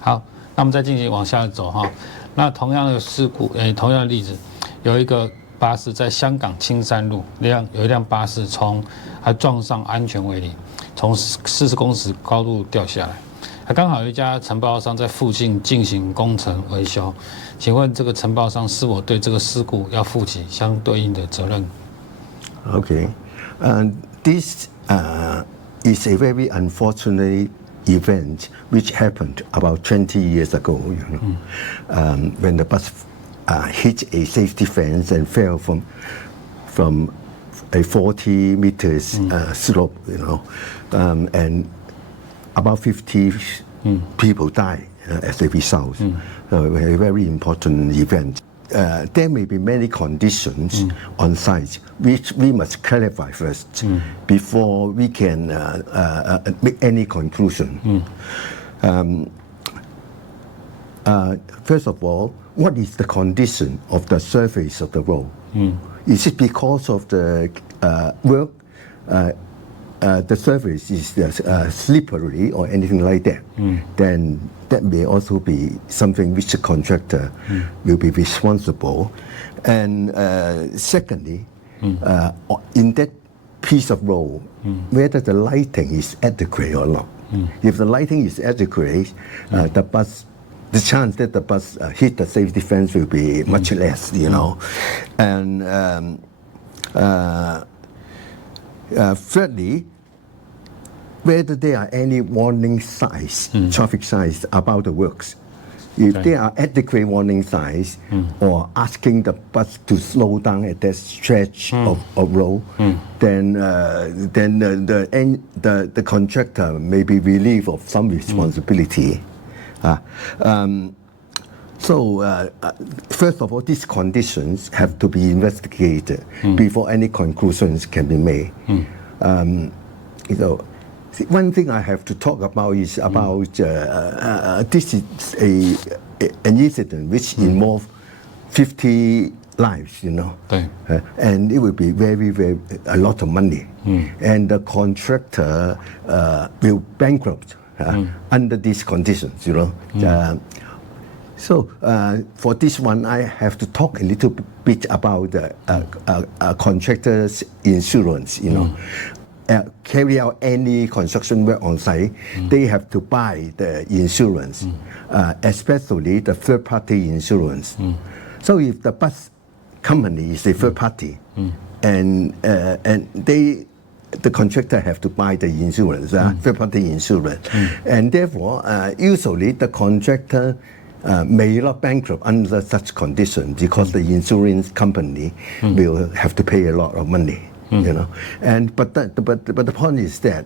好，那我们再进行往下走哈。那同样的事故，同样的例子，有一个巴士在香港青山路，有一辆巴士还撞上安全围篱，从40公尺高度掉下来。刚好有一家承包商在附近进行工程维修，请问这个承包商是否对这个事故要负起相对应的责任 ？Okay, this is a very unfortunate event which happened about 20 years ago. When the bus hit a safety fence and fell from a 40 meters slope. And about 50 people died as a result. A very important event. There may be many conditions on site which we must clarify first before we can make any conclusion. First of all, what is the condition of the surface of the road? Is it because of the work? The surface is slippery or anything like that, then that may also be something which the contractor will be responsible. And secondly, in that piece of road, whether the lighting is adequate or not. If the lighting is adequate, the chance that the bus hit the safety fence will be much less, And thirdly, whether there are any warning signs, traffic signs about the works. If there are adequate warning signs or asking the bus to slow down at that stretch of road, then the contractor may be relieved of some responsibility. First of all, these conditions have to be investigated before any conclusions can be made. One thing I have to talk about is about this is an incident which involved 50 lives, and it will be a lot of money, and the contractor will bankrupt under these conditions, So for this one, I have to talk a little bit about contractor's insurance. Carry out any construction work on site, they have to buy the insurance, especially the third-party insurance. So if the bus company is a third party, and the contractor have to buy the insurance, third-party insurance, and therefore usually the contractor may not bankrupt under such conditions because the insurance company will have to pay a lot of money. But the point is that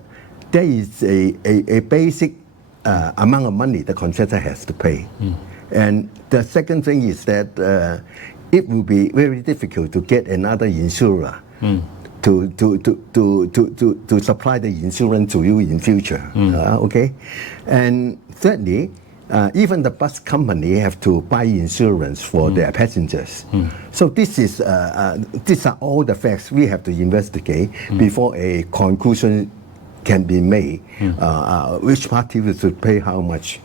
there is a basic amount of money the contractor has to pay, and the second thing is that it will be very difficult to get another insurer to supply the insurance to you in future. Okay, and thirdly, even the bus company have to buy insurance for their passengers. So these are all the facts we have to investigate before a conclusion can be made. Which party should pay how much?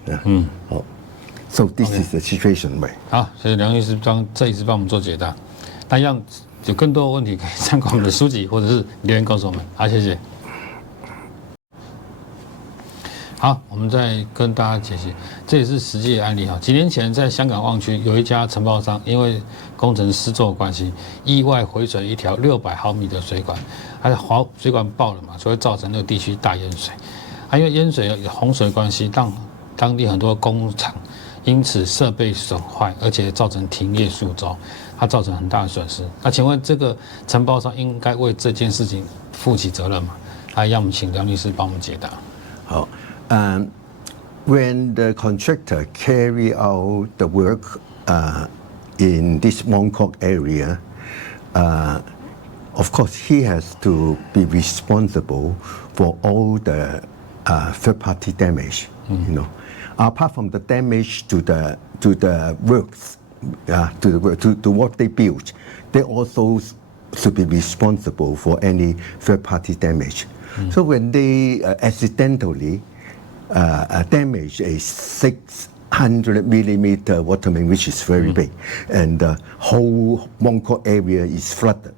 So this is the situation, right? 好，谢谢梁律师这一次帮我们做解答。那样有更多的问题可以参考我们的书籍或者是留言告诉我们。好，谢谢。好，我们再跟大家解析，这也是实际的案例哈。几年前在香港旺区有一家承包商，因为工程施作关系，意外毁损一条600毫米的水管，它的水管爆了嘛，所以造成那个地区大淹水。因为淹水有洪水关系，让当地很多工厂因此设备损坏，而且造成停业数周，它造成很大的损失。那请问这个承包商应该为这件事情负起责任吗？让我们请梁律师帮我们解答。好。When the contractor carry out the work in this Mongkok area, of course he has to be responsible for all the third-party damage. Apart from the damage to the works, to what they built, they also should be responsible for any third-party damage. So when they accidentally damage a 6 100 millimeter water main, which is very big, and the whole Mongkok area is flooded.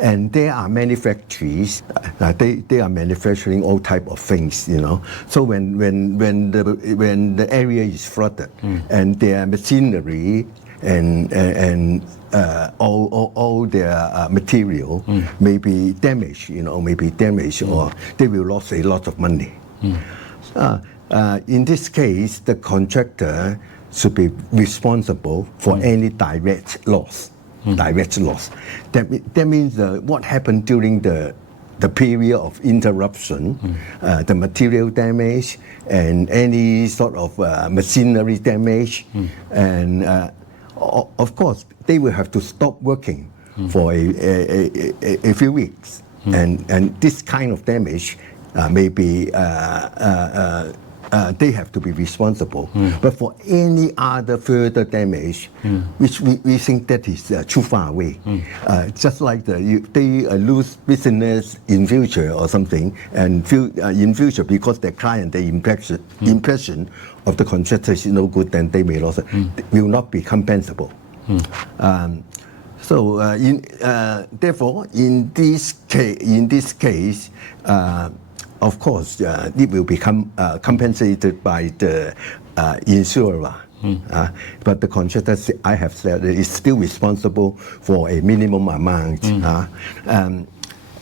And there are many factories. They are manufacturing all type of things, you know. So when the area is flooded, and their machinery and all their material may be damaged, you know, or they will lose a lot of money. In this case, the contractor should be responsible for any direct loss. Direct loss. That means what happened during the period of interruption, the material damage and any sort of machinery damage, and of course they will have to stop working for a few weeks, and this kind of damage may be they have to be responsible. But for any other further damage, which we think that is too far away, just like they lose business in future or something, and in future because the client, the impression of the contractor is no good, then they may lose it. Will not be compensable. Therefore, in this case, of course, it will become compensated by the insurer. But the contractor, I have said, is still responsible for a minimum amount.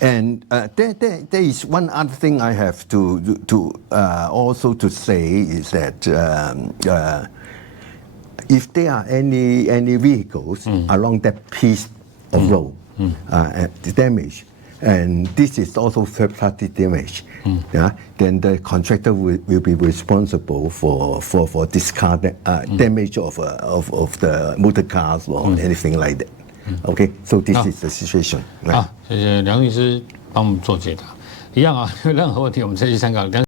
There is one other thing I have to also to say is that if there are any vehicles along that piece of road damaged, and this is also third-party damage, then the contractor will be responsible for this car damage of the motor cars or anything like that. Okay, so this is the situation. 好，谢谢梁律师帮我们做解答。一样啊，有任何问题我们再去参考梁。